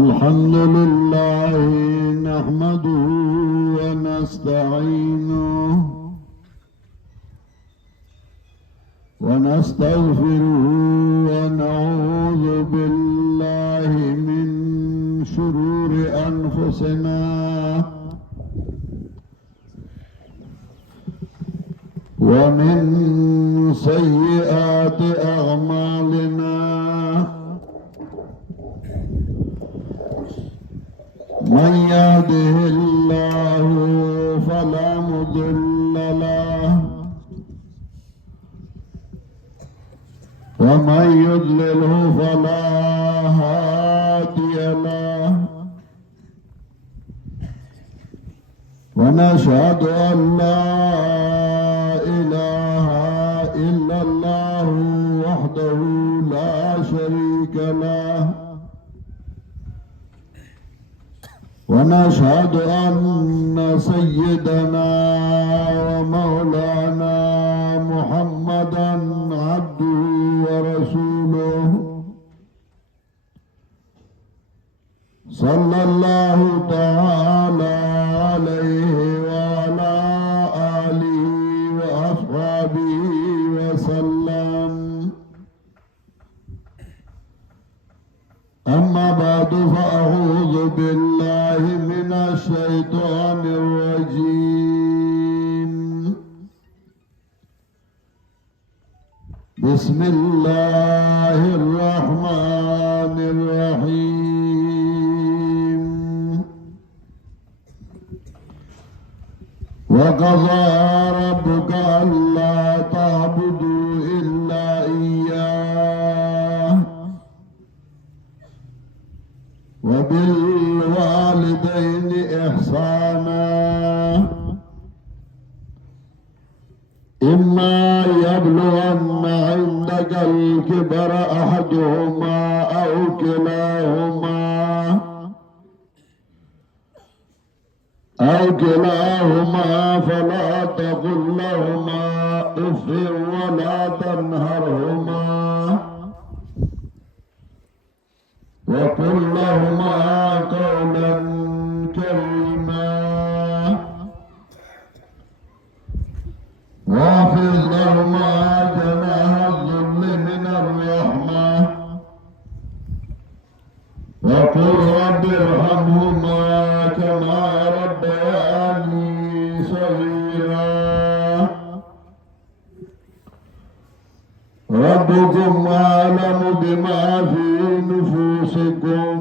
الحمد لله نحمده ونستعينه ونستغفره ونعوذ بالله من شرور أنفسنا ومن سيئات أعمالنا من يهده الله فلا مضل له ومن يضلله فلا هادي له ونشهد أن لا إله إلا الله وحده لا شريك له ونشهد أن سيدنا ومولانا محمدا عبده ورسوله صلى الله تعالى عليه وعلى آله وأصحابه وسلم. أما بعد فأعوذ بالله من الشيطان الرجيم. بسم الله الرحمن الرحيم. وقضى ربك ألا تعبدوا إلا إياه وبالوالدين إحسانا إما يبلغن عندك الكبر أحدهما أو كلاهما فلا تقل لهما أف ولا تنهرهما وقل لهما قولا كريما واخفض لهما جناح الذل من الرحمة وقل رب ارحمهما كما ربياني صغيرا. ربكم أعلم بما في نفوسكم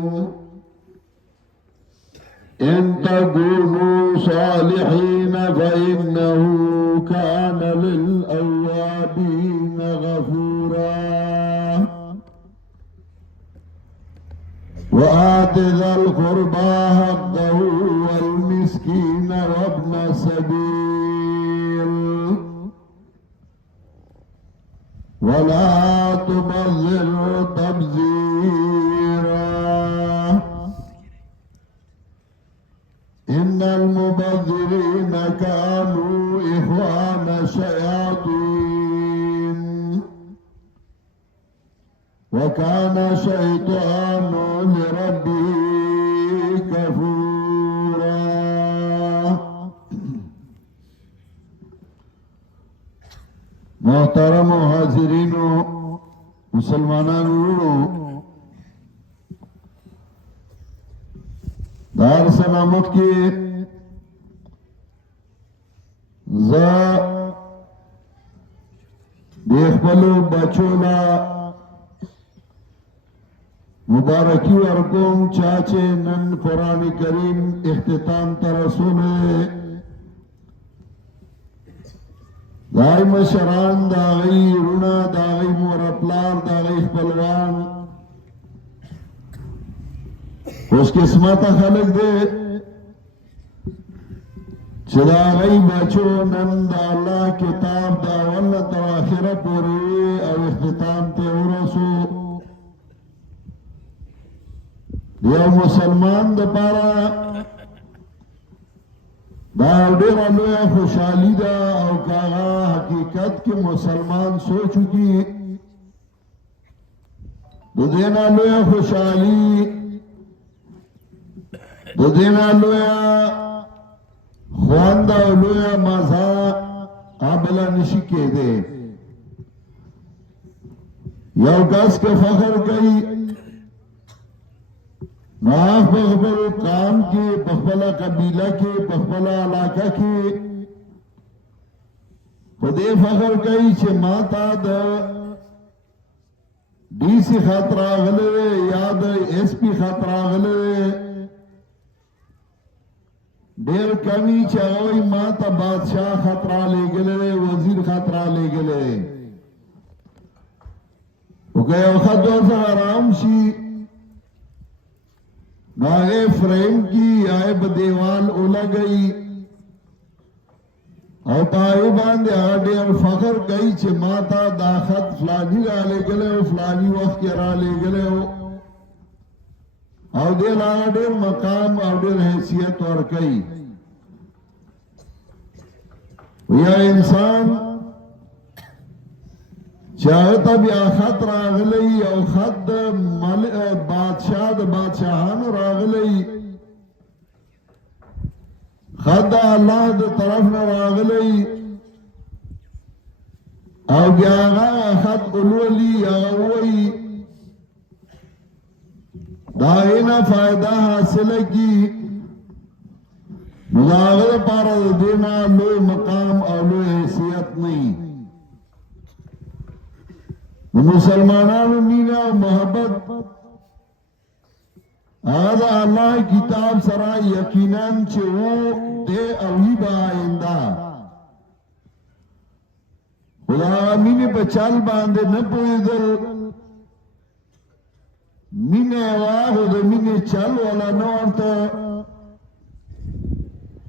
إن تكونوا صالحين فإنه كان للأوابين غفورا. وآت ذا القربى حقه والمسكين وابن السبيل ولا تبذر تبذيرا إن المبذرين كانوا إخوان الشياطين وكان الشيطان لربه كفورا. محترم حاضرین مسلمانانو دار سلامت کی زا دیکھ پلو بچولا مبارکی ورکوم چاچے نن قرآن کریم اختتام ترسولے دائی مشران داغی رونا داغی مورپلار داغی خپلوان خوش قسمت خلق دے چدا غی بچو نن دا اللہ کتاب دا واللہ تر آخر پوری او اختتام تے ورسو دیو مسلمان دا پارا دا ډیر لوی خوشحالی دا او کاغا حقیقت کې مسلمان سوچو کی دو دینا لوی خوشحالی د دینا لویا خوانده او لویا مزا آبلا نشی که ده یو کس که فخر کئی ناف بخبر کام کی بخبلا قبیلہ کی بخبلا علاقہ کی پدے فخر کئی چه ماتا دا ڈی سی خطر آغلے یا دا ایس پی خطر آغلے دیر کمی چاوئی ماتا بادشاہ خطر آلے گلے وزیر خطر آلے گلے اوکے وقت دور سا آرام شی ناغے فریم کی آئے بدیوال اولا گئی او پایو باندے آڈیر فخر گئی چھ ماتا دا خط فلانی را لے گلے ہو فلانی وقت کے را لے گلے ہو او دیل آڈیر مقام آڈیر حیثیت ورکی یا انسان چاہتا بیا خط راغلی او خط بادشاہ دا بادشاہان راغلی خط دا اللہ دا طرف نا راغلی او بیا آغا خط قلولی آغوی دا اینا فائدہ حاصل کی مداغر پارا دینا لوی مقام او لوی حیثیت نہیں مسلمانانو مینا محبت آغا اللہ کتاب سرا یقیناً چھے وہ دے اوہی با آئندہ خدا مینی پا چل باندے نپوئی دل مینی واغو دے مینی چل والا نورتا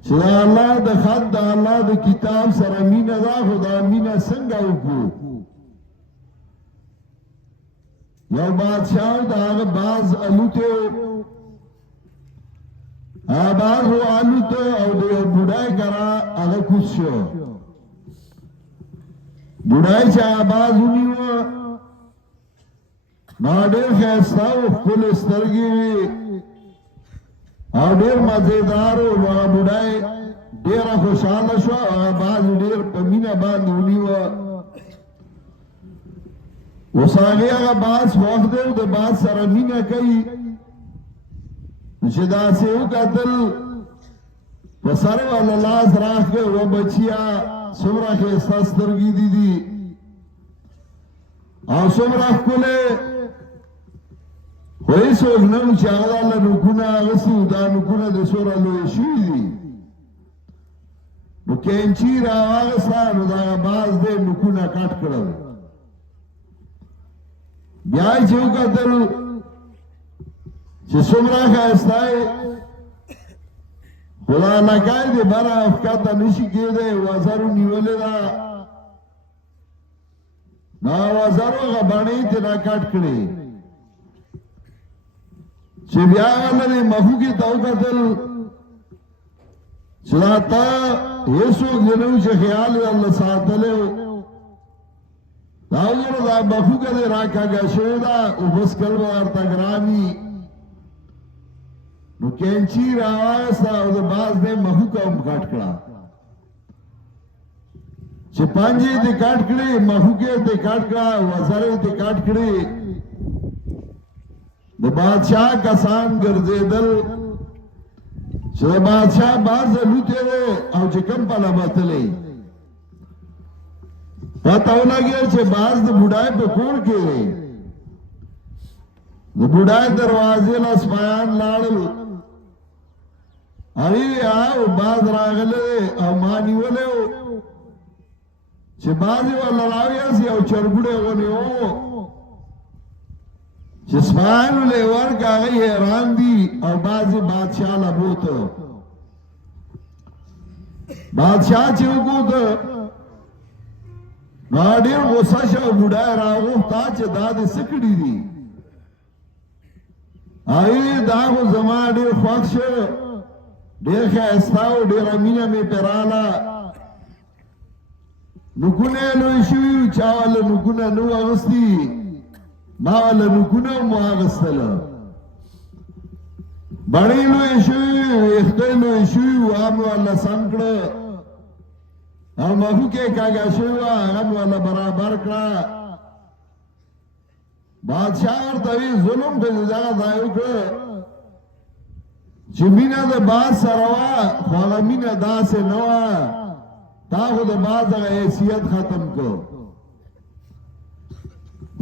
چھے اللہ دا خط دا اللہ دا کتاب سرا مینا دا خدا مینا سنگا اکو یو بادشاہ دا آغا باز علوتے باز ہو علوتے او دیو بڑائی کرا آغا کچھ شو بڑائی چاہ باز ہونیو نا دیر خیستاو کل استرگی وی او دیر مزیدارو وہا بڑائی دیر خوشحال شو باز دیر پمینہ باند ہونیو وساگی آگا باز وقت دے دا باز سرمینہ کئی نشدہ سیو کا دل پسر والا لاز راہ کے وہ بچیا سمرہ خیستہ سترگی دی دی او سمرہ کلے ہوئی سوگنم چاہدہ اللہ نکونا غسی دا نکونا دے سورہ لوئی شوی دی نو کینچی را آغسا نو دا باز دے نکونا کٹ کرو بیائی چھو کا دل چھے سمرہ خیستائی خدا لکائی دے برا افکاتا نشی کے دے وزارو نیولے دا نا وزارو غبانی تے نا کٹ کرے چھے بیائی والا دے مخو کی تاو کا دل چھلا تا یسو گنو چھے خیال دے اللہ ساتھلے ہو داوگر دا بخو کا دے راکا گا شویدہ او بس کلو آرتا گرامی نو کینچی راواستا او دا باز دے مخو کا ام کٹ کرا چھ پانجی دے کٹ کری مخو کے دے کٹ کرا وزارے دے کٹ کری دا بادشاہ کسان گرزے دل چھ دا بادشاہ باز لوتے دے او چھ کم پالا بطلے پتاو لگیا چھے باز دا بڑھائی پہ کور کے دا بڑھائی دروازے لسپایان لارل اری آو باز راغلے او مانی ولے ہو چھے بازی والا لاویا سی او چرگوڑے غنی ہو چھے سپایان لے ورک آگئی حیران دی او بازی بادشاہ لبوتا بادشاہ چھے وکوتا ناڑیر غصہ شاو بڑھائی راغو تا چه داد سکڑی دی آئی داغو زمان دیر خوک شو دیر خیستاو دیر امینہ میں پیرالا نکونے لوی شویو چاوالا نکونے نو آغستی ماوالا نکونے مو آغستلا بڑی لوی شوی اختی لوی شوی وام والا سمکڑا او مفو کے کاگا شوی وام والا برابر کڑا بادشاہ ورطوی ظلم پہ جاگا دائیو کڑا چی مینا دا باز سروا خوالا مینا دا سے نوا تا خود باز اگا حیثیت ختم کو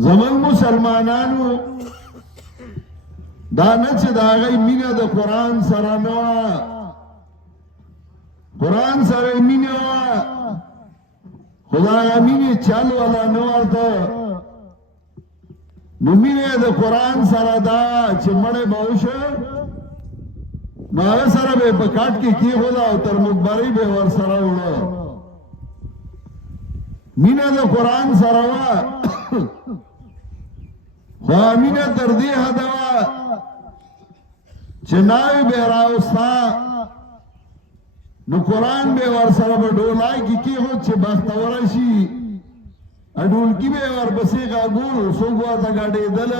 زمان مسلمانانو دانا چه دا غی مینا دا قرآن سره نوا قرآن سره مینا وا خدا غی مینی چل والا نوارتا نو مینا دا قرآن سره دا چه مڑے باوشا نو آغا سره بے پکاٹ کی خدا او تر مقبری بے ور سره اوڑا مینا دا قرآن سره وا خواہ مینا تردی حدوا چناوی بے راوستا نو قرآن بے ور سر بڑولائی کی خود چھ بختورشی اڈول کی بے ور بسی غاگول سوگوا تا گاڑی دل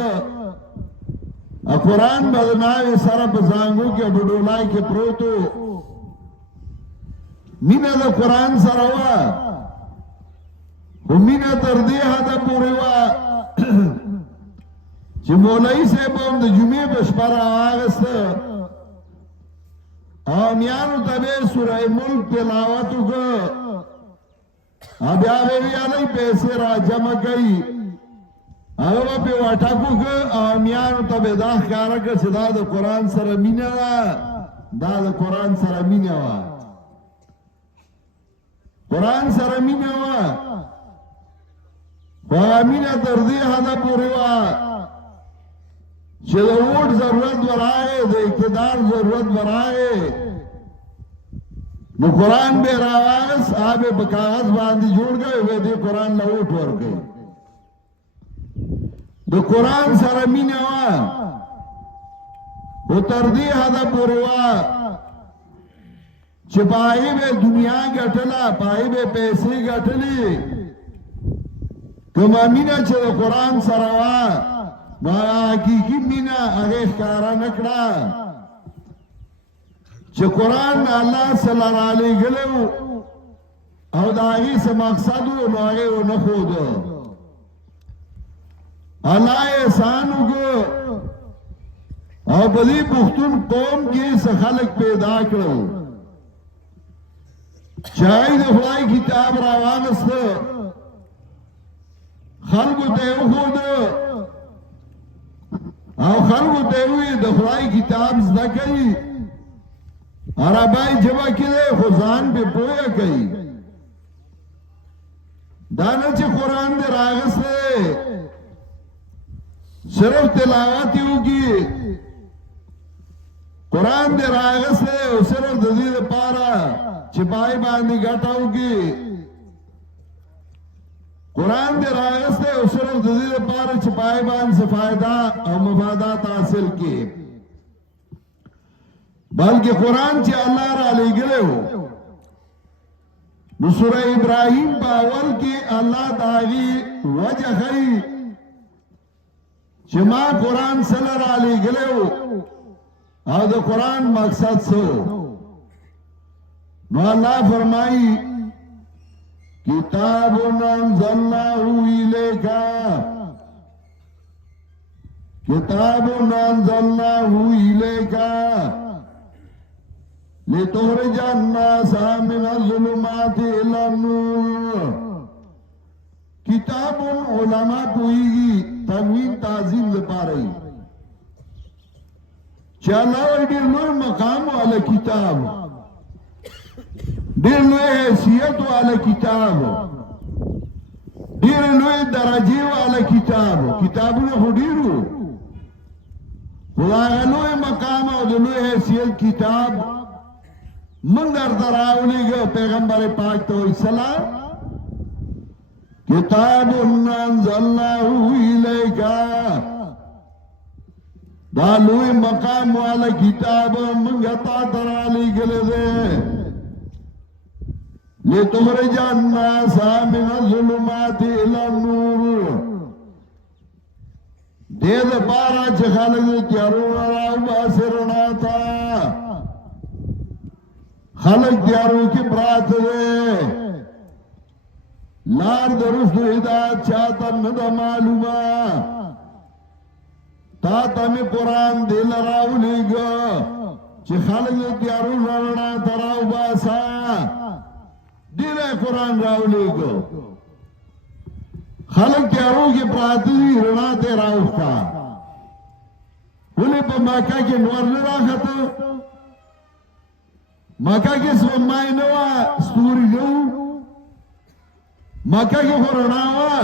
قرآن بدناوی سر بزانگو کے بڑولائی کے پروتو مینا دا قرآن سروا مینا تردی حدا پوری وا چه مولائی صاحب هم دا جمعه بشپر آغست آمیانو تبه سورہ ملک تلاوتو که ابیا بیوی علی پیسے را جمع کئی اگو پی وٹاکو که آمیانو تبه دا خیارا که چه دا دا قرآن سر مینه دا دا قرآن سر مینه وا قرآن سر مینه وا خواہ مینه تردی حدا پوری وا چه دا ووٹ ضرورت برائے دا اقتدار ضرورت برائے نو قرآن بے راواغس آبے بکاغذ باندی جوڑ گئے وے دے قرآن لوٹ ور گئے دا قرآن سرمین وا و تردی حدا پوری وا چه پائی بے دنیا گٹلا پائی بے پیسے گٹلی کم امینا چه دا قرآن سروا حقیقی مینا اغیخ کارا نکڑا چه قرآن اللہ صلی اللہ علیہ گلو او دا اغی سے مقصدو نو اغی و نخودو اللہ احسانو کو او بدی پختون قوم کی سے خلق پیدا کرو چاہی دا خدای کتاب راوانست خلقو تیو خودو او خلقو تیوی دا خدای کتاب زده کئی عربائی جبا کده خوزان پی پویا کئی دانا چه قرآن دے راغس دے صرف تلاواتی ہوگی قرآن دے راغس دے صرف دید پارا چپائی باندی گھٹا ہوگی قرآن دے راغس دے صرف دید پارا چپائی باندی سے فائدہ اور مفادات حاصل کی بلکہ قرآن چی اللہ را لے گلے ہو سورہ ابراہیم باول کی اللہ داغی وجہ خی چی ما قرآن صلی را لے گلے ہو اور دا قرآن مقصد سو نو اللہ فرمائی کتاب انزلناہ الیکا کتاب انزلناہ الیکا لِتُخْرِجَ النَّاسَ مِنَ الظُّلُمَاتِ إِلَى النُّورِ کتاب علماء پوئیگی تنوین تعظیم دپا رہی چالاو دیر لوی مقام والا کتاب دیر لوی حیثیت والا کتاب دیر لوی درجے والا کتاب کتابوں خودیرو خدا لوی مقام و لوی حیثیت کتاب من در دراؤلی گو پیغمبر پاک تو اسلام کتاب انزلناہ الیکا دالوی مقام والا کتاب منگتا درالی گلے دے لِتُخْرِجَ النَّاسَ مِنَ الظُّلُمَاتِ إِلَى النُّورِ دې د بارا چې خلک تیارو راوباسي رڼا ته خلق تیارو کی برات دے لار درست ہدایت چاہتا ندہ معلومہ تا تمی قرآن دل راو لیگا چی خلق تیارو رڑنا تراو باسا دل قرآن راو لیگا خلق تیارو کی برات دی رڑنا تیراو کا انہیں پا مکہ کی نور لرا خطا مکہ کی سمائی نوا ستوری نو مکہ کی خورناوا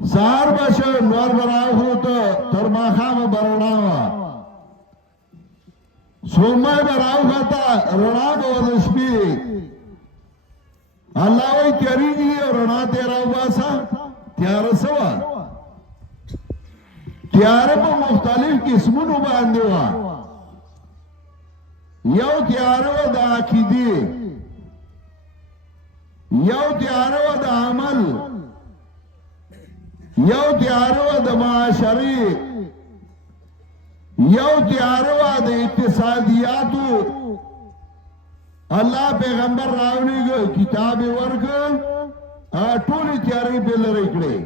سار باشا نور براو ہوتا ترماخام برناوا سمائی براو خطا رنا بودش پی اللہ وی تیاری گی اور رنا تیراو باسا تیار سوا تیار پا مختلف قسمونو باندیوا یو تیارو دا عقیدی یو تیارو دا عمل یو تیارو دا معاشری یو تیارو دا اقتصادیاتو اللہ پیغمبر راولی گو کتاب ورگ ٹولی تیاری بیل رکڑے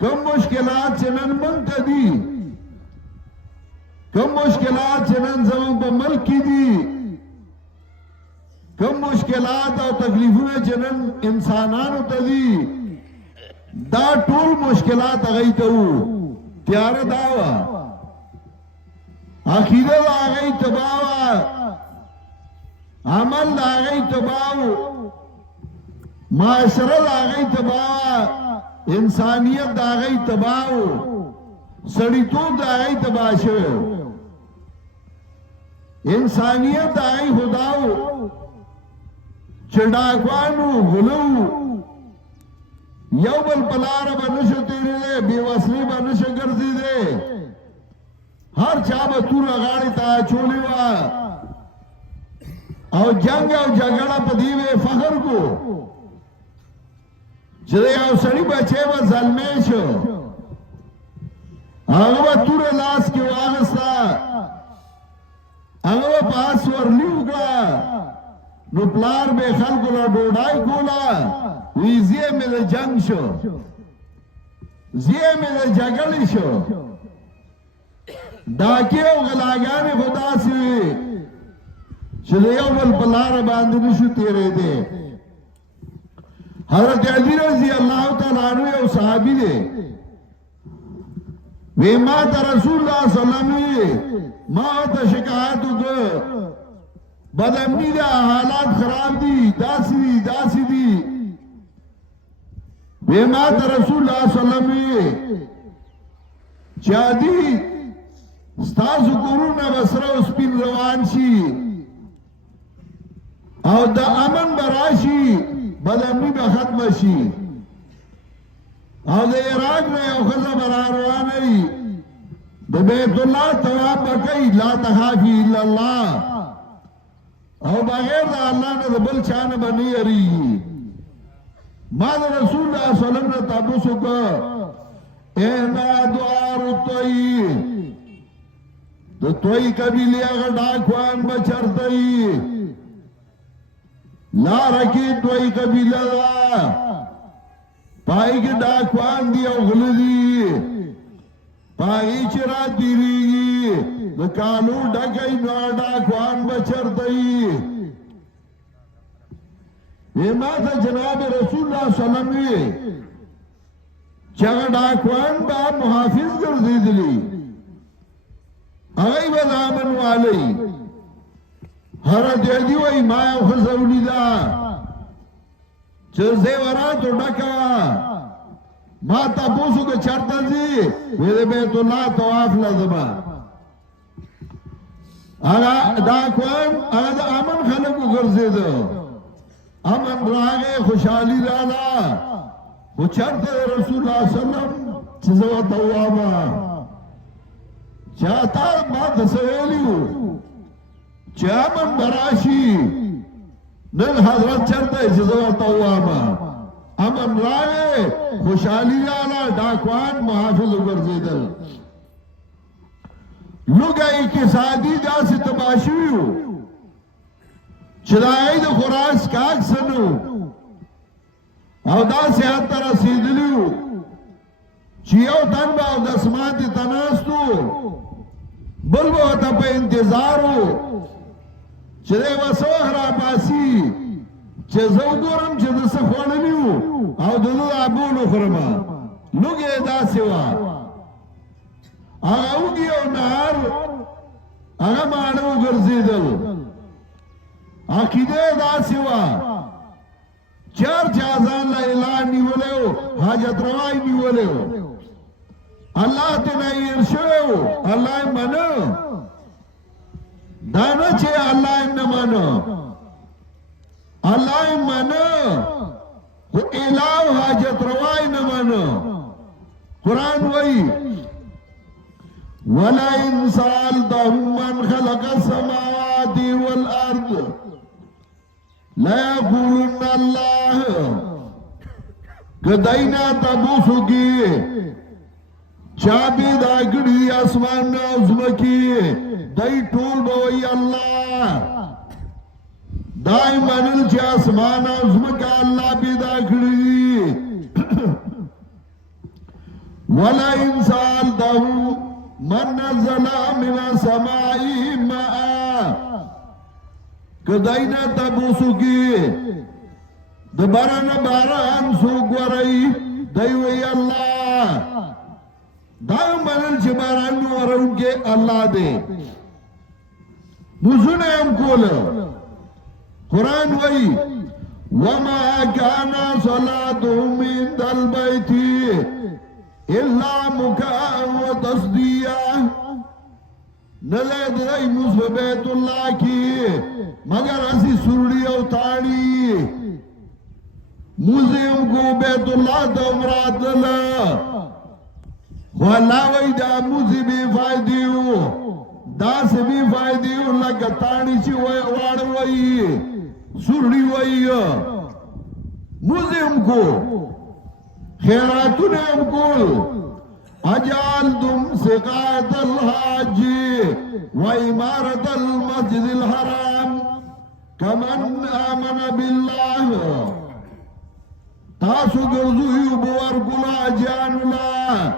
کم مشکلات چنن منتا دی کم مشکلات چنن زمان پا ملک کی دی کم مشکلات او تکلیفون چنن انسانانو تا دی دا ټول مشکلات اغیتو تیار داوا عقیده دا اغیت باوا عمل دا اغیت باو معاشره دا اغیت باوا انسانیت دا اغیت باو سڑیتوب دا اغیت باشو انسانیت دا ای خداو چڑاکوانو غلو یو بل پلار بنشو تیرے دے بے وصلی بنشو گرزی دے ہر چابا تور اغاڑی تا چولی وا او جنگ او جگڑا پا دیوے فخر کو چدے او سڑی بچے با ظلمیشو آگا با تور لاس کی واغستا اگو پاس ورلیو کا نو پلار بے خلقو لا ڈوڑائی کولا وی زیے میں دے جنگ شو زیے میں دے جگلی شو ڈاکیو غلاگانی خدا سوی چلیو بل پلار باندنی شو تیرے دے حضرت علی رضی اللہ تعالیٰ عنہ یو صحابی دے وی ما تا رسول اللہ صلی اللہ علیہ وسلم ما تا شکایتو دو بدامنی دا حالات خراب دی داسی دی وی ما تا رسول اللہ صلی اللہ علیہ وسلم چا دی ستاسو قرون بسرہ اسپین روان شی او دا امن براشی بدامنی بختم شی او دا عراق میں او خزا براروان ای دا بیت اللہ تواب بکی لا تخافی الا اللہ او بغیر دا اللہ نے دا بل چانا بنی اری ما دا رسول اللہ صلی اللہ علیہ وسلم نے تابوسو کا اینا دوار توئی دا توئی قبیلی اگر ڈاکوان بچرتائی لا رکی توئی قبیلی دا پائی کے ڈاکوان دی او غلدی پائی چرا تیری گی دکانو ڈاکائی نوار ڈاکوان بچرتائی ایما تا جناب رسول اللہ صلی اللہ علیہ وسلم چاگا ڈاکوان با محافظ کر دیدلی اگئی با دامن والی حرد یدی وی مایا خزولی دا چر زیوراتو ڈکا ما تا پوسو که چرتا زی ویدے بیت اللہ تواف لازما اگا ڈاکوان اگا دا امن خلقو گرزے دا امن راگے خوشحالی رالا وہ چرتا رسول اللہ صلی اللہ علیہ وسلم چیزوا توابا چاہتا بات سویلیو چاہ من براشی نل حضرت چرتا چیزوا توابا امن راگے خوشحالی رالا ډاکوان محافظ وګرځېدل لوګه اقتصادي داسې تباشي وو چې د هغې د خوراک کاک څه نه او داسې حد ته رسېدلي وو چې یو تن به اودسماتې ته ناست وو بل به ورته په انتظار وو چې دی به څه وخت راپاسي چې زه وګورم چې د څه خوړلي وو او د ده دا بول وخورمه لوږه یې داسې وه هغه وږي او نهار هغه ماړه وګرځېدل عقیده یې داسې وه چې هر چا ځان له اعلان نیولی و حاجت روای نیولی و الله تېنه هېر شوی و الله یې منه دا نه چې الله یې نه منه الله یې منه خو اله او حاجت روای نه منه قرآن وایي ولئن سألتهم من خلق السماوات والأرض ليقولن الله کدینا تبوسو کی چابی دا گڑی اسمان نازمکی دای ټول بوئی اللہ دای منل چه اسمان نازمکا اللہ پیدا کړی ولئن سألتهم من نزل من السماء ماء کدینا تبوسو کی دبارن باران سوک ورئی دیوی اللہ دائم منل چه باران ورون کے اللہ دے موزون ام کول قرآن وئی وما کانا صلاتهم عند البیت الا مکاء و تصدیہ نلے درائی موسف بیت اللہ کی مگر اسی سرڑی او تاڑی موزیم کو بیت اللہ تا امرات للا خو اللہ وی دا موزی بی فائدی ہو دا سے بی فائدی ہو لگا تاڑی چی وار وی سرڑی وی موزیم کو خیراتون ام کول اجعلتم سقاية الحاج وإمارة المسجد الحرام كمن آمن بالله تاسو گرزوی بوار کلا جانولا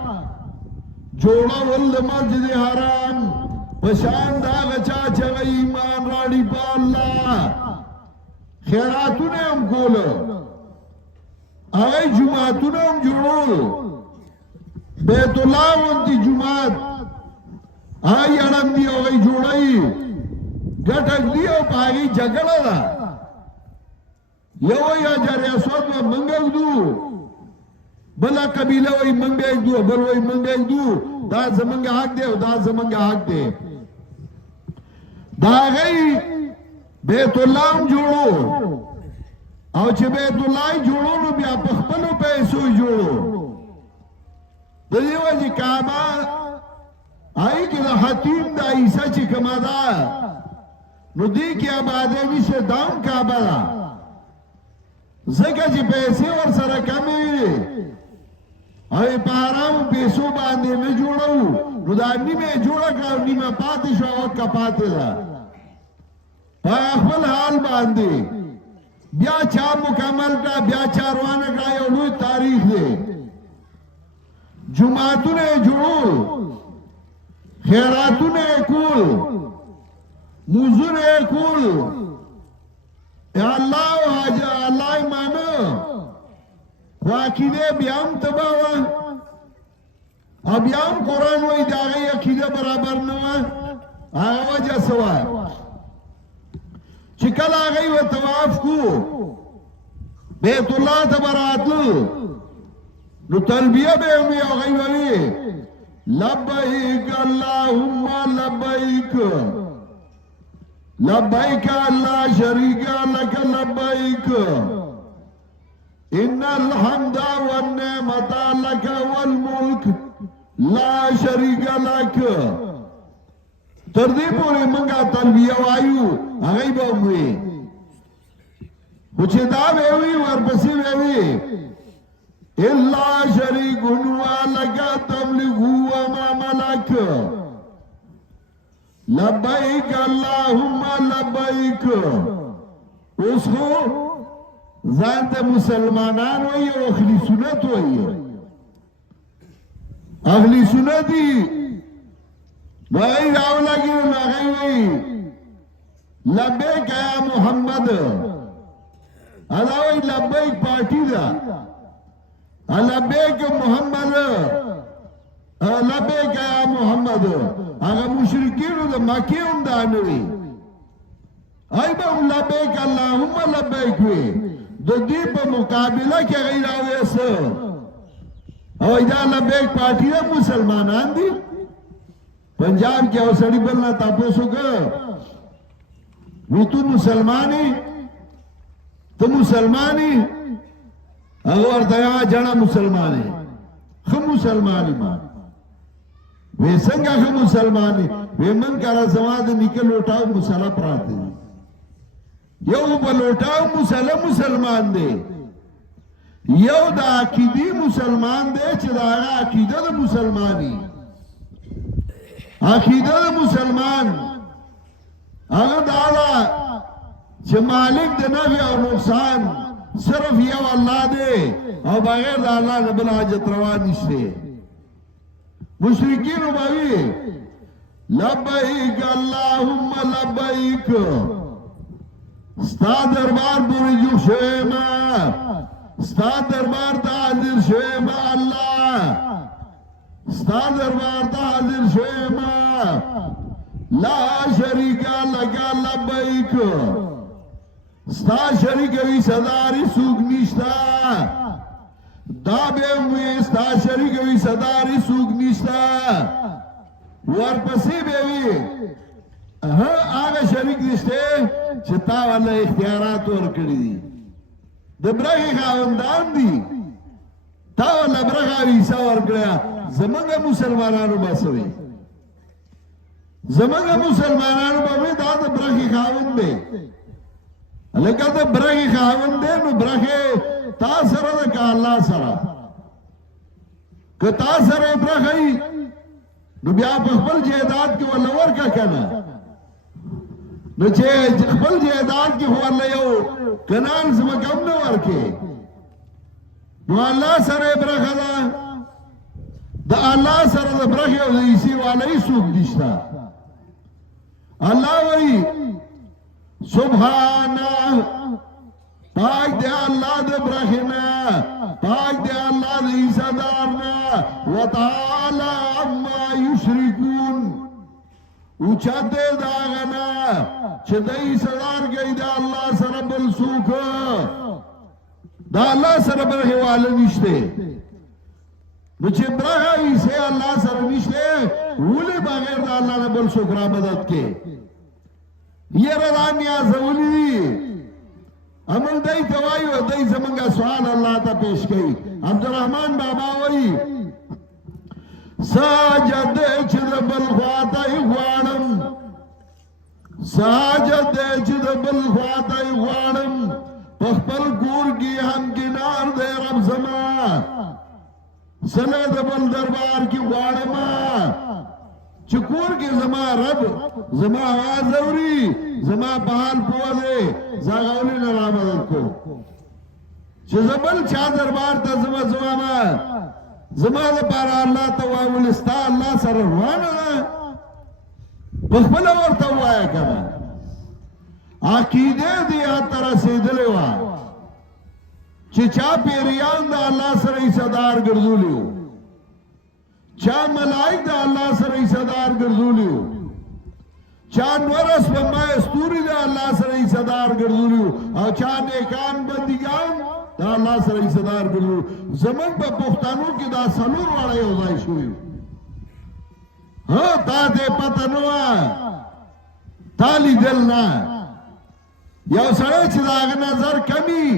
جوڑا ولد مسجد حرام پشان داغ چاچا ایمان راڑی پا اللہ خیراتون ام کول آئی جماعتون ام جوڑول بیت اللہ ونتی جماعت آئی اڑم دی ہوگئی جوڑائی گٹک دی ہو پاگئی جگڑا دا یو یا جاری اسود و منگل دو بلا قبیلہ وی منگ ایک دو بل وی منگ ایک دو دا زمنگ حق دے دا زمنگ حق دے دا گئی بیت اللہ ہم جوڑو او چه بیت اللہ جوڑو نو بیا پخپلو پیسو جوڑو دا دیو جی کعبہ آئی که دا حتیم دا عیسیٰ چی کما دا نو دی کی آبادے ویسے دام کعبہ دا زکا چی پیسے ور سر کمی آئی پارام پیسو باندے میں جوڑو نو دا نیمے جوڑا کرا نیمے پاتی شو وقت پاتی دا پا اخفل حال باندے بیا چا مکمل کا بیا چاروانا کا یو لوی تاریخ دے جماعتوں نے جوڑول خیراتوں نے کول موزوں نے کول اے اللہ و حاجہ اللہ مانا واقعدے بیام تباوا اب بیام قرآن وی داغی عقیدہ برابر نوا آغا وجہ سوا چکل آگئی و تواف کو بیت اللہ تبراتل نو تلبیہ بے امی آگئی وی لبیک اللہم لبیک لبیک اللہ شریک لک لبیک ان الحمد والنعمت لک والملک لا شریک لک تردی پوری منگا تلبیہ وائیو آگئی با ہوئی کچھ دا بیوی ورپسی بیوی اللہ شریک ہنوا لبیک اللہم لبیک اس کو ذات مسلمانان ہوئی اور اخلی سنت ہوئی اخلی سنتی ناغی راو لگی ناغی ہوئی لبیک یا محمد اداوی لبیک پارٹی دا لبیک محمد لبیک یا محمد اگا مشرکینو دا مکیون دا نوی ای با لبیک اللہم لبیک وی دو دی پا مقابلہ کیا غیر آویس او ایدہ لبیک پارٹی دا مسلمانان دی پنجاب کیا سڑی بلنا تاپوسو کا وی تو مسلمانی تو مسلمانی اگر دیا جنا مسلمانی خم مسلمانی ماں وی سنگا خم مسلمانی وی من کرا زمان دا نکل اٹھاو مسلح پراتے یو با لوٹاو مسلح مسلمان دے یو دا عقیدی مسلمان دے چھ دا آغا عقیدہ دا مسلمانی عقیدہ دا مسلمان آغا دادا چھ مالک دا نفع و نقصان صرف یو اللہ دے اور بغیر دا اللہ نبل حاجت روان نشتے مشرکین و باوی لبیک اللہم لبیک ستا دربار پوری جو شوئے ما ستا دربار تا حاضر شوئے ما اللہ ستا دربار تا حاضر شوئے ما لا شریکا لگا لبیک ستا شریکوی صداری سوک نشتا دا بے ہوئے ستا شریکوی صداری سوک نشتا ورپسی بے ہوئی آگا شریک نشتے چھتا والا اختیارات ورکڑی دی دبرخی خواندان دی تا والا برخا ویسا ورکڑیا زمانگا مسلمانانو باسوی زمانگا مسلمانانو باوی دا دبرخی خواند دے لکہ دبرخی خواند دے نو برخی تا سر دا کا اللہ سر کہ تا سر برخی نو بیا پخبل جیداد کی والا ورکا کنا نو چه خپل جیداد کی خو اللہ یو کنان زمکم نو ورکے نو اللہ سر برخ دا اللہ سر دا برخ یو دا اسی والا ہی سوک دیشتا اللہ وی سبحانہ پاک دے اللہ دا برخنا پاک دے اللہ دا عیسیٰ دارنا وتعالی اما یشرکون اوچھت دے داغنا چھ دائی صدار گئی دا اللہ سر بلسوک دا اللہ سر برخوال نشتے نو چھ برخوی سے اللہ سر نشتے اولی بغیر دا اللہ بلسوک را مدد کے یہ رضا نیاز اولی دی عمل دائی توائی و دائی زمانگا سوال اللہ تا پیش گئی عبدالرحمن بابا وی ساجد چد بلخواتا اخوانم ساجد چد بلخواتا اخوانم پخپل کور کی ہم کنار دے رب زمان سلد بل دربار کی خوانما چکور کی زمان رب زمان آواز دوری زمان پہال پوا دے زاغولی نرامدر کو چزبل چا دربار تا زمان زمان پارا اللہ تواول استا اللہ سر روانا بخبلا ورطا ہوایا کنا عقیدے دیا ترہ سیدلے وا چا پیریان دا اللہ سر ایسادار گردولیو چا ملائک دا اللہ سر ایسادار گردولیو چا نورس بمائے استوری دا اللہ سر ایسادار گردولیو اور چا نیکان بندگان دا اللہ سر ایسادار گردولیو زمن پا پختانو کی دا سلور والا یوزائی شوئیو ہاں تا دے پتہ نوا تالی دل نا یو سڑے چھ دا اگر نظر کمی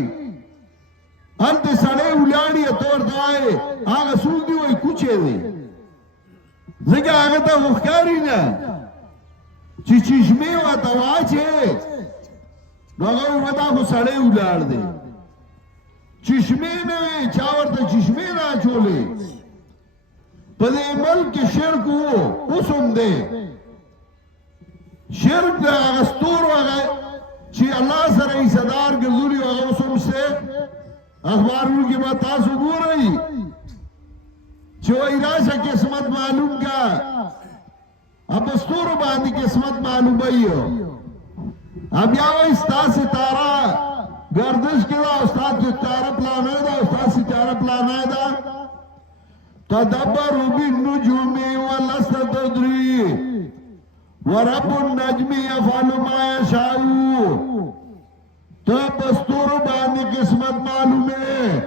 انت سڑے اولیانی اتور دائے آگا سوک دی ہوئی کچھے دے زکا آگا تا مخکاری نا چی چشمے و تواچے نو اگر ودا کو سڑے اولار دے چشمے نوے چاور تا چشمے نا چولے پدے ملک شرک ہو اسم دے شرک دا اغسطور وغا چی اللہ سر ایسادار گردولی وغا وسوم سے اخباروں کی بات تاسو گو رہی چو ایراشا قسمت معلوم کا اب استور باندی قسمت معلوم بھئیو اب یاو استا ستارہ گردش کلا استاد ستارہ پلانا دا استاد ستارہ پلانا دا تدبروا بالنجوم ولست تدري ورب النجم يفعل ما يشاء تو پستور باندې قسمت معلومه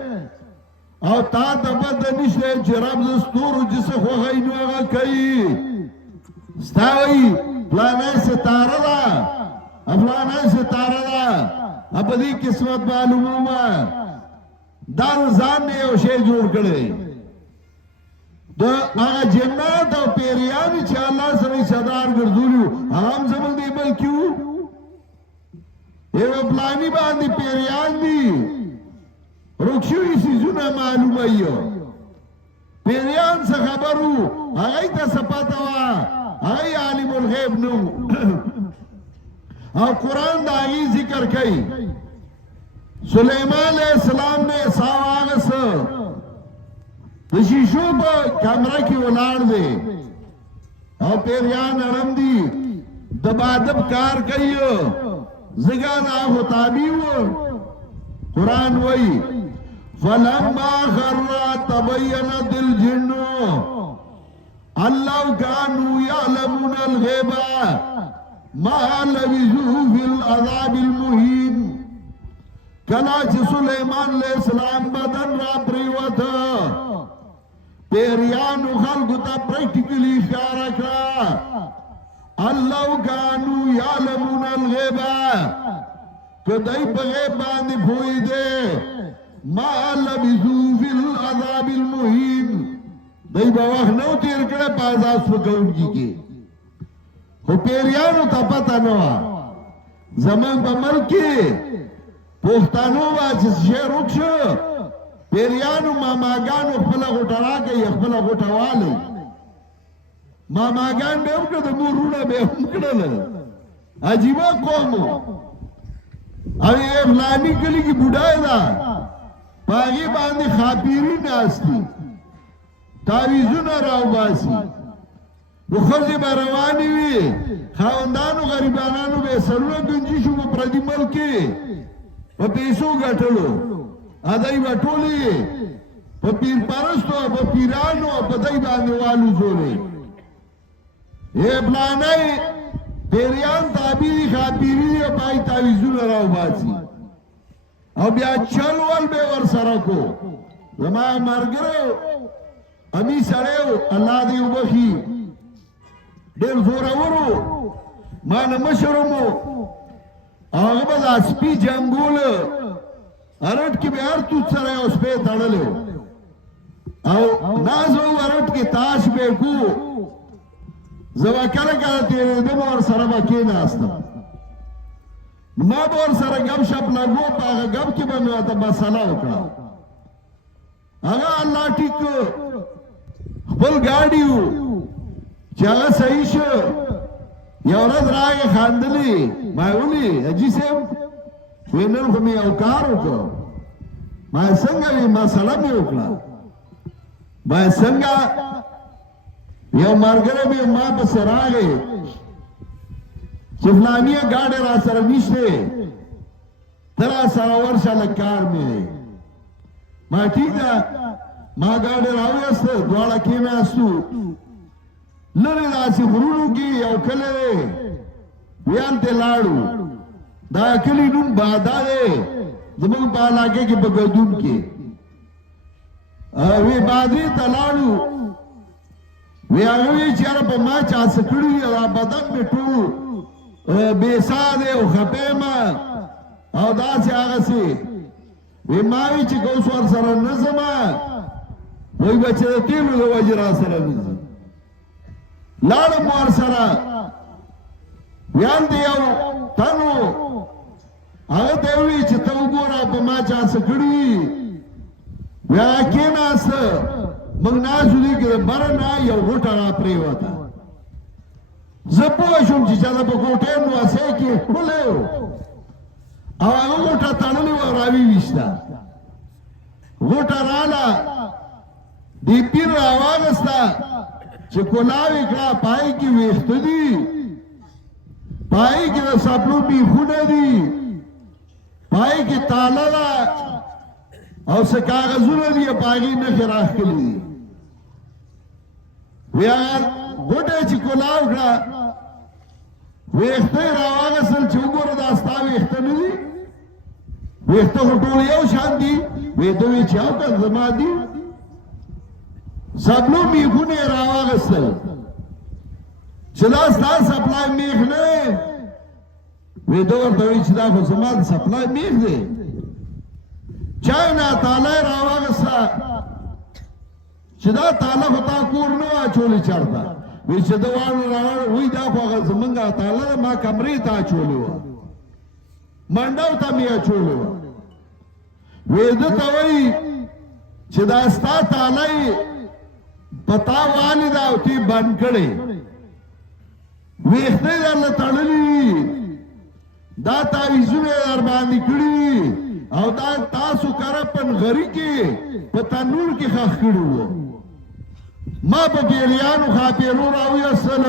او تا دبد نشته چې رب زستور جس خو غینو هغه کوي ستاوي پلانه ستاره دا افلانه ستاره دا اب دې قسمت معلومه دا ځان نه یو شی جوړ کړي دا هغه جنات او پیریان چې الله سره صدر ګرځولیو هم زمون دی بل کیو یو پلانی باندې پیریان دي رخصوي سيزونه معلومه یو پیریان څه خبرو هغه ته سپاته وا هغه عالم الغیب نو او قران دا یې ذکر کوي سليمان عليه السلام نے ساواغس شیشو پا کمرہ کی ولار دے او پیریان ارم دی دبادب کار کئیو زگان آخو تابیو قرآن وئی فلما خرّا تبینت الجنو اللہ کانو یعلمون الغیبا ما لبثو فی العذاب المہین کلاچ سلیمان علیہ السلام بدن را پریوتا پیریانو خلقو تا پریکٹیکلی اشارہ کرا اللہ کانو یعلمون الغیبا کدائی پا غیب باندی پھوئی دے ما لبثو فی العذاب المہین دائی با وقت نو تیر کرے پا عذاب سپکون کی خو پیریانو تا پتا نوا زمان پا ملکی پوختانو با چیز شیر رکشو پیریانو ماماگانو خپلا غوٹا راکے یا خپلا غوٹا والی ماماگان بے امکر دا مورونا بے امکر عجیبا قومو اب یہ فلانی کلی کی بڑھائی دا پاگی باندی خاپیری ناستی تاویزون راو باسی رخوزی باروانی وی خواندانو غریبانانو بے سرون گنجیشو با پردی ملکی پا پیسو گٹلو ادائی با ٹولی پا پیر پرستو پا پیرانو پا دائی باندوالو زولے اے پلانائی پیریان تابیری خاپیری پائی تاویزون راو باسی او بیا چلوال بے ورسرکو زمان مرگرو امی سڑیو اللہ دیو بخی دیر زورورو مان مشرمو آغا بدا سپی جنگول ارٹ کی بیار تود سر ہے اس پہ تڑلو او نازو ارٹ کی تاش بے کو زوا کرکا تیرے دم اور سرما کی ناستا ما بور سر گم شپ لگو پا آغا گم کی بنو تا بسالا اکڑا آغا اللہ ٹھیک خبل گاڑیو چاگا صحیح شو یورد راگے خاندلی مایولی اجی سیم وینر خو می اوکار وکړو ما څنګه وی مسله می وکړه ما څنګه یو مرګره می ما په سراغه چې فلانیه گاډه را سره نشته ترا سره ورشه لکار می ما ٹھیک ده ما گاډه راوېسته دواړه کې مې استو لری داسې غرونو کې یو کله ویان ته لاړو دا کلی نوم بادا دے زمان پا علاقے کی بگدون کے وی بادی تلاڑو وی آگوی چیارا پا ما چا سکڑی دا بدن میں ٹو بیسا دے او خپیما او دا سی آگا سی وی ماوی چی کوسوار سر نظما وی بچے دا تیلو دا وجرا سر نظم لاڑو موار سر ویان دیو تنو آگا دیوی چی تو گورا پا ما چا سکڑی ویا کیناستا منگ ناسو دی که برنا یو غوٹا را پریواتا زه پوه شوم چې چا د په کوټې نواسۍ کې ښکلی و او هغه غوټه تړلې وه راویویسته غوټه راله دې پیر راواغسته چې کلاو یې کړه پای کې ویښته دي پای کې د سپلو بیخونه دي پای کې تاله ده او څه کاغذونه دي په هغې نښې راښکلي دي وی هغه غوټه چې کلاو کړه ویښته یې راواغستل چې وګوره دا ستا ویښته نه دي ویښته خو ټول یو شان دي وی ده وی چې او که زما دي سپلو میخونه یې راواغستل چې دا ستا سپلای میخ نه وی ده ورته وی چې دا خو زما د سپلای میخ دی چا یې نه تاله یې راواغسته چې دا تاله خو تا کور نه وه اچولې چېرته وی چې ده واړه راوړ وی دا خو هغه زمونږ تاله ده ما کمرې ته اچولې وه منډو ته مې اچولې وه وی ده ته وی چې دا ستا تاله یې په تا والې ده او تی بند کړې ویښته یې درله تړلي دا تعویذونه یې در باندې کړي او دا تاسو کره پنغري کې په تنور کې ښخ کړي وو ما په پیریانو خاپیرو راویستل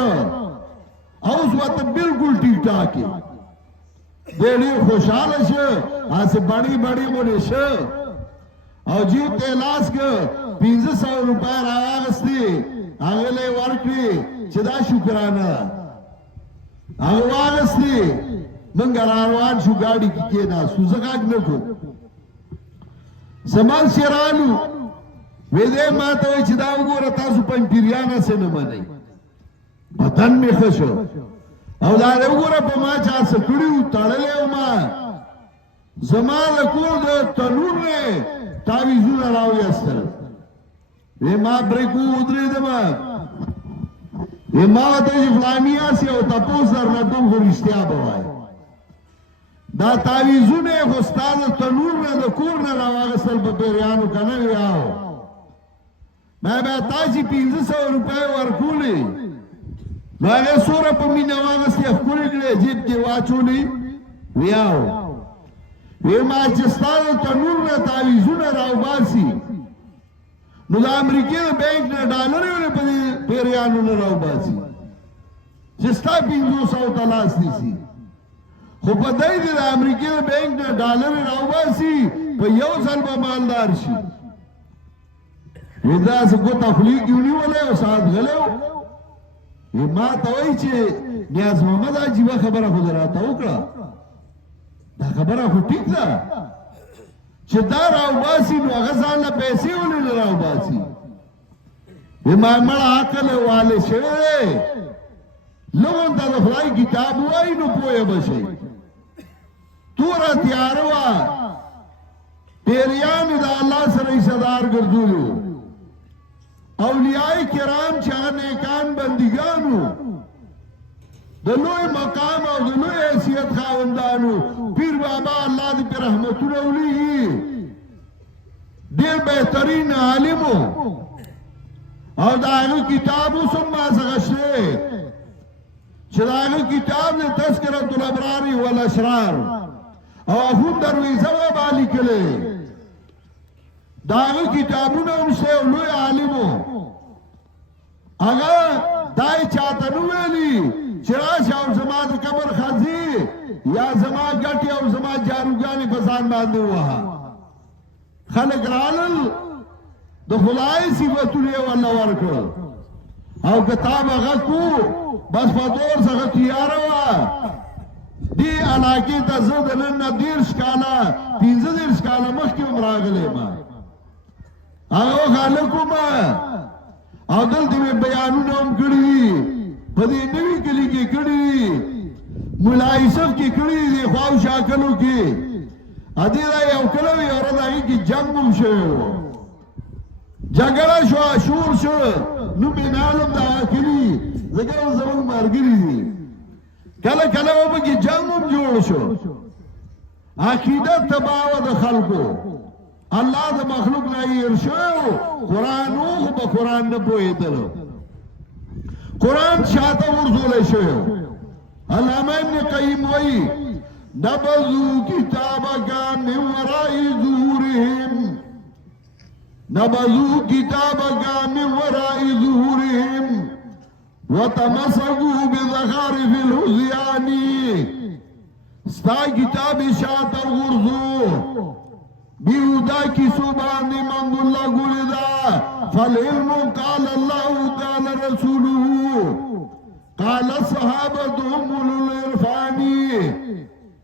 اوس ورته بلکل ټیک ټاک دی ډېر خوشحاله شه هسې بڼې بڼې غونې شه او جیب ته یې لاس که 1500 روپۍ راواغستې هغې له یې ورکړې چې دا شکرانه ده هغه واغستې موږ را روان شو ګاډي کې کېناستو زه غږ نه کړو زما چې رالو وی دی ما ته وایي چې دا وګوره تاسو پنجپیریان هسې نه منئ بدن مې ښه شو او دا دی وګوره په ما چا څه کړي وو تړلی وما زما د کور د تنور نه تعویذونه راویستل وی ما بریکو ودرېدمه وی ما ورته چې فلاني یاستې او تپوس درنه کوم خو رښتیا به وایي دا تعویذونه یې خو ستا د تنور نه د کور نه راواغستل په پیریانو که نه وي او ما بیا تا چې 1500 روپۍ ورکولې نو هغې څومره په مینه واغستې ښکلې کړې جیب کې واچولې وی او وی ما چې ستا د تنور نه تعویذونه راوباسي نو د امریکې د بینک نه ډالر یې په دې پیریانو نه راوباسي چې ستا 500 ته لاس نیسي خو په دی د امریکې د بینک نه ډالر یې راوباسي په یو ځل به مالدار شي وی دا څه ګوته خولې کې ونیولی او ساعت غلی وی ما ته وایي چې نیاز محمد عجیبه خبره خو دې راته وکړه دا خبره خو ټیک ده چې دا راوباسي نو هغه ځان له پیسې ولې نه راوباسي وی ما مړه عقل یې والې شوی دی لږون ته د خدای کتاب ووایي نو پوهه به شئ توره تیاره وه پیریانو د الله سره حصهدار ګرځولي اولیاء کرام چې هغه نیکان بندګانو د لوی مقام او د لوی حیثیت خاوندانو پیر بابا الله دې په رحمتونه ولیږي ډېر بهترین عالم او د هغه کتاب اوس هم ما څخه شته چې د هغه کتاب دی تذکرة الابرار والاشرار او اخون درویزه بابا لیکلی د هغه کتابونه هم شته او لوی عالم هغه دا یې چاته نه ویلي چې راشه او زما د قبر خځې یا زما ګټې او زما جاروګانې په ځان باندې ووهه خلک رالل د خدای صفتونه یې ورله ورکړل او کتاب هغه کو بس په دور څخه تیاره وه دې علاقې ته زه د نن نه 30 کاله 15 کاله مخکې هم راغلی یم هغه خلک وم او دلته مې بیانونه هم کړي دي په دې نوي کلي کې کړي دي ملا یوسف کې کړي دي خواوشا کلو کې ادې دا یو کلو وي او هغې کې جنګ هم شوی و جګړه شوه شور شو نو مې نالم د هغه کلي ځکه اوس زموږ ملګري دي کله کله به پکې جنګ هم جوړ شو عقیدت تباه وه د خلکو الله د مخلوق نه هېر شوی قرآن و خو په قرآن نه پوهېدل قرآن شاته ورزول شویو علامہ ابن قیم وی نبذو کتابک من ورائی ظہورہم نبذو کتابک من ورائی ظہورہم وتمسکوا بزخارف الحزیان ستا کتاب شاته ورزو بیودا کی سبحان من اللہ گلدا فالعلم قال اللہ قال رسوله قال الصحابة هم اولو العرفان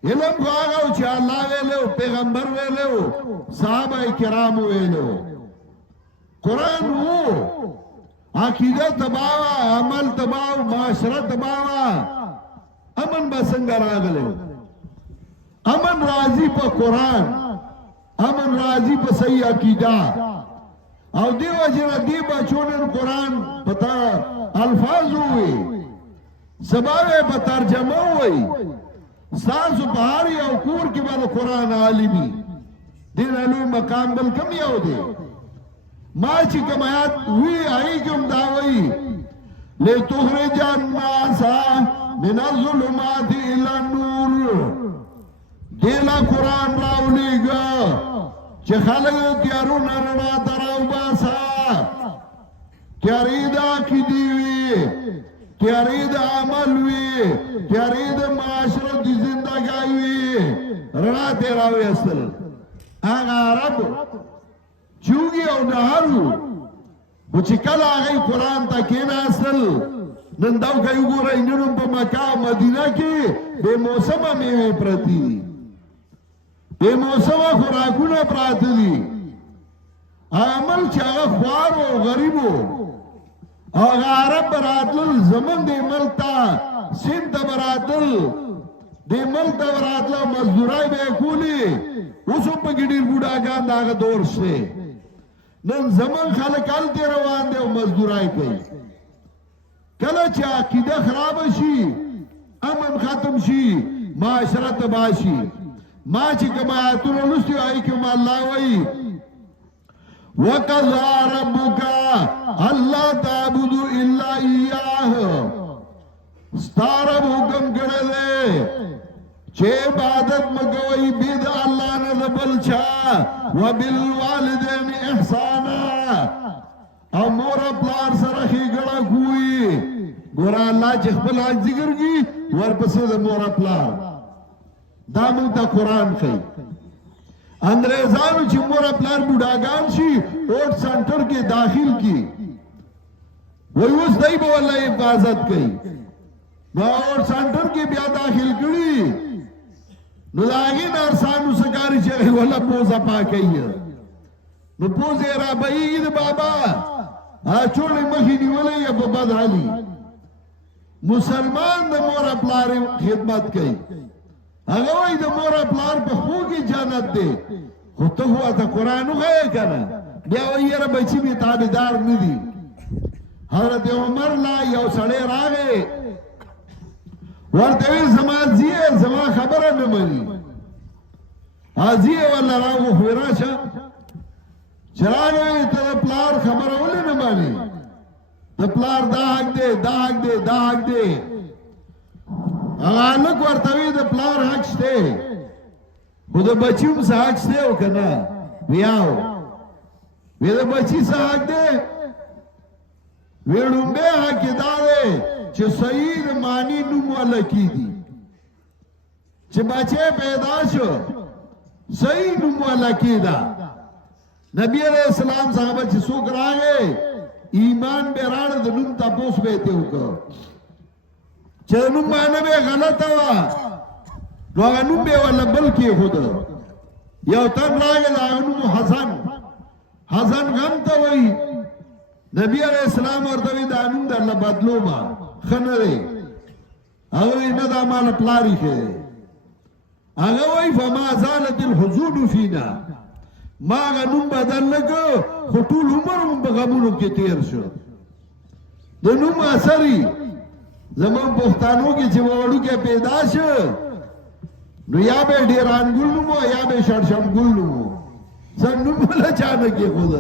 علم کو آگاو چه اللہ ویلو پیغمبر ویلو صحابہ کرام ویلو قرآن وہ عقیدہ تباوا عمل تباو معاشرہ تباوا امن بسنگر آگلے امن راضی پا قرآن امن راضی پا صحیح عقیدہ او دیو جنا دی بچونن قرآن پتا الفاظ ہوئی سباوے پا ترجمہ ہوئی سانسو پہاری او کور کی بعد قرآن عالمی دین علوی مقام بل کم یاو دے ما چی کم آیات ہوئی آئی کم داوئی لے تخرج الناسا من الظلمات الى النور دیلا قرآن راولی گا چه خلق تیارو نرنا تراو باسا تیاری دا کی دیوی تیاری دا عمل وی تیاری دا معاشرت دی زندگائی وی رنا تیراوی اصل آگا عرب چوگی او نهارو وچی کل آگئی قرآن تا کینا اصل ننداو کئی گو رئی ننم پا مکہ مدینہ کی بے موسم میوے پرتی دی بے موسم خوراکونا پرات دی عمل چاگا خوارو غریبو آگا عرب براتل زمن دے ملتا سنت براتل دے ملتا براتل مزدورائی بے کولی اسو پا گڑیر بوڑا گاند آگا دور سے نن زمن خلق آلتے روان دے و مزدورائی کئی کلا چا عقیدہ خراب شی امن ختم شی معاشرت باشی ما چی کم آیتون لستی آئی کم اللہ وی وَقَضَى رَبُّكَ اللہ تعبدو الا ایاہ ستارب حکم کردے چھے عبادت مکوئی بید اللہ نظبل چھا وَبِالْوَالِدَيْنِ احسانا او مورا پلار سرخی گڑا کوئی گورا اللہ چخبل آج ذکر کی ورپسی دا مورا پلار دامو تا قرآن خی انگریزانو چی مورا پلار بوداگان شی اوٹ سنٹر کے داخل کی وہی اس دائی با اللہ حفاظت کی نو اوٹ سنٹر کے بیا داخل کری نو داگی نارسانو سکاری چاہی والا پوزا پاکی ہے نو پوزے را بئی دا بابا چوڑی مخینی ولی یا بابا دالی مسلمان دا مورا پلار خدمت کی اگوئی دا مورا پلار پا خوگی جانت دے خود تو ہوا تا قرآنو گئے کنا بیا وی یرا بچی بھی تابدار ندی حضرت عمر لا یو سڑے راگے ورطوی زمان زیئے زمان خبر نمانی زیئے والا راگو خویرا شا چراغوی تا دا پلار خبر اولی نمانی دا پلار دا حق دے دا حق دے دا حق دے اغالک ورطوی دا پلار حق شتے خود بچیم سا حق شتے ہو کنا ویاو وی دا بچی سا حق دے ویڑن بے حق دا دے چھ سعید مانی نموالا کی دی چھ بچے پیدا شو سعید نموالا کی دا نبی علیہ السلام صحابہ چھ سوک راگے ایمان بے راڑ دا نم تا پوس بیتے ہو کر چھ نم مانا بے غلط ہوا نو اگا نم بے والا بل کی خود یو تن راگے دا نم حسن حسن غم تا وئی نبی علیہ السلام اور دوی دا نم دا اللہ بدلو ما خنرے اگوی ندا مالا پلاری کے اگوی فما زالت الحزون فینا ما اگا نم بدل لگو خطول عمر من بغمونو کی تیر شو دا نم اثری زمان پختانو کی چوڑو کے پیدا شو نو یا بے ڈیران گل نمو یا بے شرشم گل نمو سر نم والا چانکی خود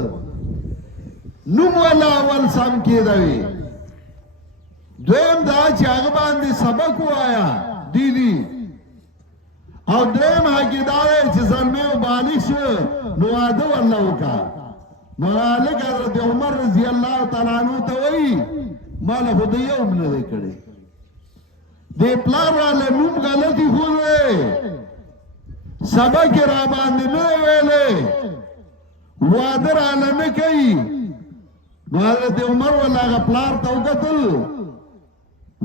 نم والا اول سام کی دوی دویم دا چې هغه باندې سبق وایا دیدی او دریم حقی دا دی چې زلمی او بالغ شو نو واده ورله وکړه نو هلک حضرت عمر رضی الله تعالی عنہ ته وایي ما له خو د یو هم نه دی کړی دې پلار راله نوم غلطي ښودی سبق یې را باندې نه ویلی واده راله نه کوي نو حضرت عمر والا هغه پلار ته وکتل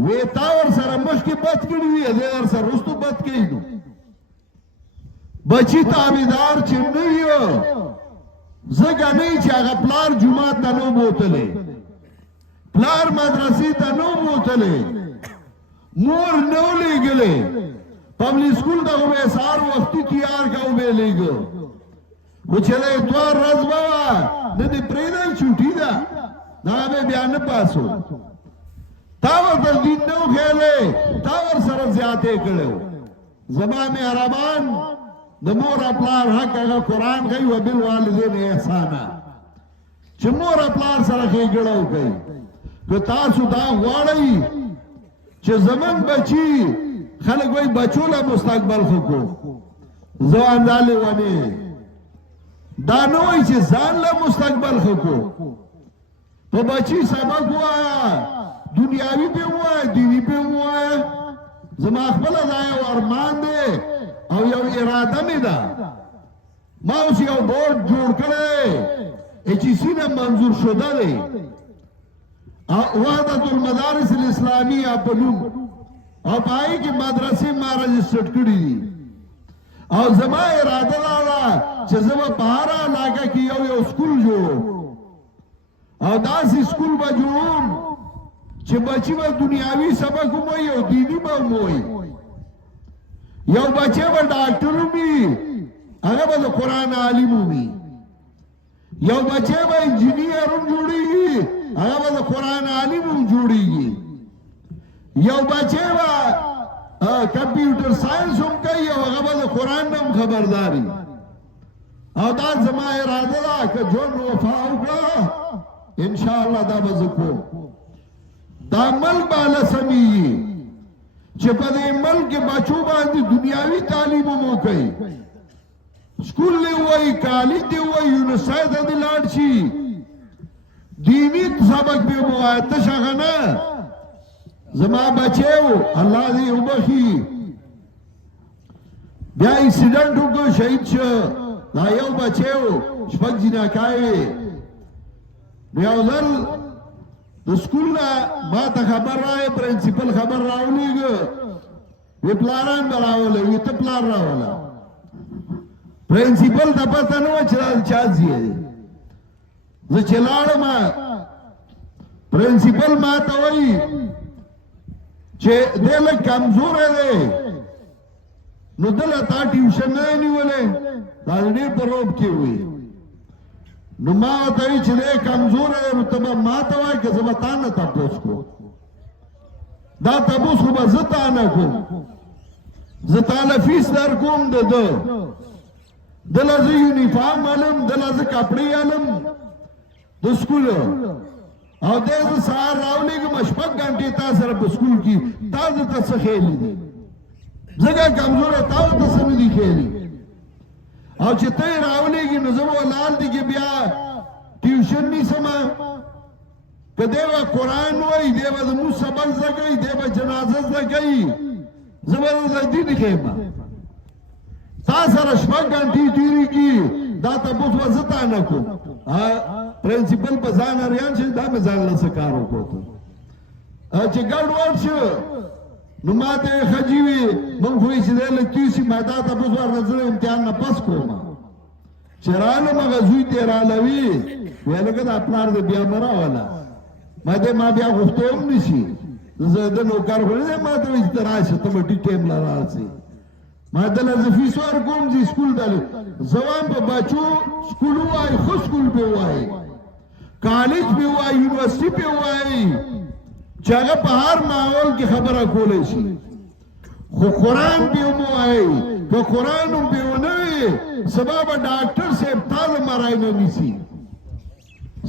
وی تا ورسره مخکې بد کړي وي دی ورسره وروستو بد کوي نو بچی تابعدار چې نه وي ځکه نه چې هغه پلار جومات ته نه بوتلی پلار مدرسې ته نه بوتلی مور نه لېږلی پبلک سکول ته خو به یې سهار وختي تیار کا او به یې لېږه خو چې له اتوار ورځ به وه نه دې پرېږدی چوټي ده دا به بیا نه پاسو تا ورته دین نه وښیلی تا ورسره زیاتې کړی زما مهربان د مور پلار حق هغه قرآن کوي وبالوالدین احسانا چې مور پلار سره ښېګړه وکړئ که تاسو دا غواړئ چې زمونږ بچي خلک وایي بچو له مستقبل ښه کړو ځوان دا لیونې دا نه وایي چې ځان له مستقبل ښه کړو په بچي سبق ووایه دنیاوي پې ووایه دیني پې ووایه زما خپله دا یو ارمان دی او یو اراده می ده ما اوس یو بورډ جوړ کړی HEC نه منظور شده دی وحدت المدارس الاسلامیه په نوم او په هغې کې مدرسې ما رجسټرډ کړي دي او زما اراده دا ده چې زه به په هره علاقه کې یو سکول جوړوم او داسې سکول به جوړوم چې بچي به دنیاوي سبق هم وایي او دیني به هم وایي یو بچه به ډاکټر وي هغه به د قرآن عالم وي یو بچه به انجینیر هم جوړېږي هغه به د قرآن عالم هم جوړېږي یو بچه به کمپیوټر ساینس هم کوي او هغه به د قرآن نه هم خبرداري او دا زما اراده ده که ژوند وفا وکړه انشاءالله دا به زه کوم دا ملک به هله سمیږي چې په دې ملک کې بچو باندې دنیاوي تعلیم هم وکړي سکول دی وایي کالج دی وایي یونیورسټۍ ته دې لاړ شي دیني سبق به هم ووایه تش هغه نه زما بچی و الله دې وبخي بیا اکسیډنټ وکړو شهید شو دا یو بچی و شپږ جناکای وې نو یو ځل د سکول نه ما ته خبر راغی پرنسپل خبر راولېږه وی پلاران به راوله وی ته پلار راوله پرنسپل ته پته نه وه چې دا د چا ځای دی زه چې لاړم پرنسپل ما ته وایي چې دی لږ کمزوری دی نو دله تا ټیوشن نه نیولی دا ډېر په روب کې وي نو ما ورته وایي چې دی کمزوری دی نو ته به ما ته وایي که زه به تا نه تپوس کوم دا تپوس خو به زه تا نه کوم زه تاله فیس در کوم د ده دله زه یونیفارم علم دله زه کپړې علم د سکول او دی زه سهار راولېږم شپږ ګنټې تا سره په سکول کې تا درته څه خیلي دي ځکه کمزوری تا ورته څه نه دي خیلي او چې ته یې راولېږي نو زه به ولاړ دي کې بیا ټیوشن نیسمه که دی به قرآن وایي دی به زموږ سبق زده کوي دی به جنازه زده کوي زه به درته دین ښیم تا سره شپږ ګنټې تېرېږي دا تپوس به زه تا نه کوم پرنسپل په ځان اریان شي دا مې ځان له څه کار وکړو چې ګډوډ شو نو ما ته یې ښځې وي موږ خو یې چې دی لږ تېر شي ما دا تپوس ورنه زه د امتحان نه پس کوم چې رالم هغه زوی ته یې رالوي ویې لکه دا پلار دی بیا مه راوله ما ته ما بیا غوښتی هم نه شي زه د نوکر خو نه دی ما ته وایي چې ته راشه ته به ټیټ ټایم له راسې ما دله زه فیس ورکوم چې سکول ته زه وایم په بچو سکول ووایي ښه سکول پې ووایي کالج پې ووایي یونیورسټي پې ووایي چې هغه په هر ماحول کې خبره کولی شي خو قرآن پې هم ووایي که قرآن هم پې ونه وي سبا به ډاکټر صاحب تا د مراینه نیسي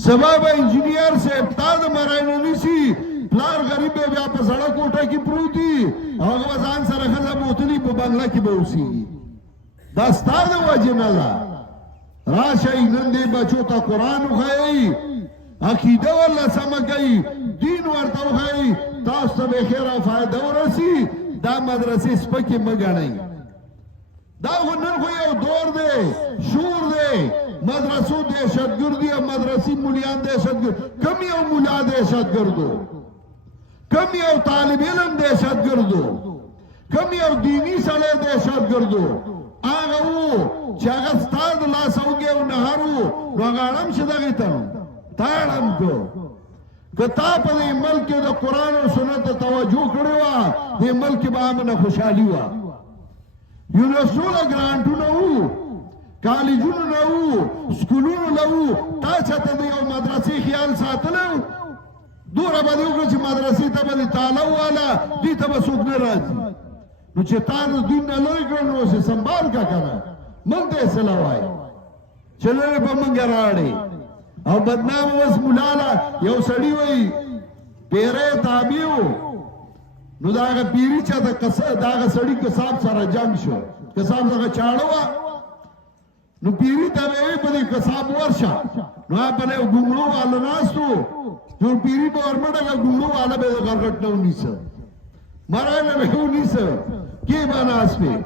سبا به انجینیر صاحب تا د مراینه نیسي پلار غریب به بیا سړک کوټه کې پروت دي او هغه ځان سره ښځه بوتلي په بنګله کې به اوسېږي دا ستا د وجې نه ده راشئ نن دې بچو ته قرآن وښایئ عقیده ورله سمه کوي دین ورته وښایئ تاسو ته به خیر او فایده ورسي دا مدرسې سپکې مه ګڼئ دا خو نن خو یو دور دی شور دی مدرسو دهشتګردي او مدرسې مولیان دهشتګرد کم یو مولا دهشتګردو کم یو طالب علم دهشتګردو کم یو دینی سړی دهشتګردو هغه وو چې هغه ستا د لاسه وږی او نهر وو نو هغه اړم شي دغې ته تا اړم کو که تا په دې ملک کې د قرآن او سنت ته توجه کړې وه دې ملک کې به امن خوشحالي وه یونیورسټونه ګرانټونه وو کالجونو نه وو سکولونو نه وو تا چاته د یو مدرسې خیال ساتلی دوره به دې وکړه چې مدرسې ته به دې تاله وواله دې ته به څوک نه راځي نو چې تا د دین نه لرې کړ نو اوسې سنبال کا که نه موږ ته یې صله وایي چې لرې په موږ راړې او بدنام اوس مولاله یو سړي وایي پیری تابع و نو دا هغه پیري چې دا هغه سړي کساب سره جنګ شو کساب سره چاړه وه نو پیری ته به په دې کساب ورشه نو په یو ګونګړو والا ناست و نو پیري به ورمنډه کړه ګونګړو والا به د غرغټ نه ونیسه مرانه به ونیسه کې به ناست وې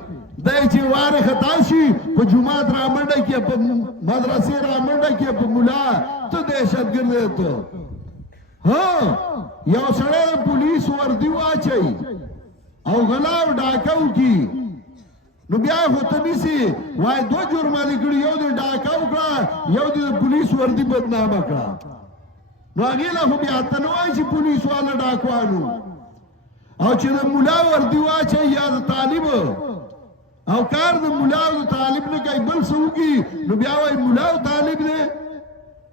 دی چې وارې خطا شي په جومات رامنډه کړي په مدرسې رامنډه کړي په ملا ته دهشتګرد دی ته ها یو سړی د پولیس وردي واچوي او غلا او ډاکه وکړي نو بیا خو ته نیسي وایي دوه جرمه دې کړي یو دې ډاکه وکړه یو دې د پولیس وردي بدنامه کړه نو هغې له خو بیا ته نه وایي چې پولیس والا ډاکوانو او چې د ملا وردي واچوي یا د طالب او کار د ملا او د طالب نه کوي بل څه وکړي نو بیا وایي ملا او طالب دی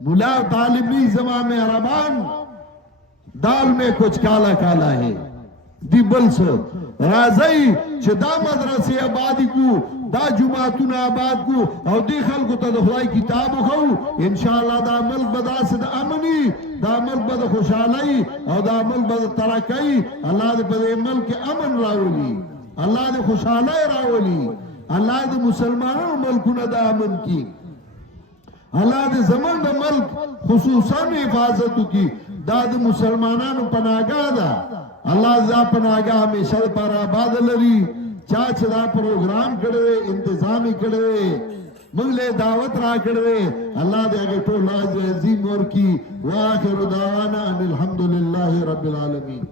ملا او طالب نہیں زما مہربان دال میں کچھ کالا کالا ہے دی بل څه راځي چې دا مدرسې آبادی کو دا جماعتونه آباد کو او دې خلکو ته د خدای کتاب وښو ان شاء الله دا ملک به داسې د امني دا ملک به د خوشحالۍ او دا ملک به د ترقۍ الله دې په دې ملک کې امن راولي الله دې خوشحالۍ راولي الله دې مسلمانانو ملکونه د امن کی الله دې زمون د ملک خصوصا حفاظت کی دا د مسلمانانو پناهګاه ده الله زا پناهګاه همیشه پر آباد لري چا چې دا پروګرام کړی انتظام کړی موږ له دعوت را کړی الله دې هغه ټول عظیم ورکی واخر دعوانا ان الحمد لله رب العالمین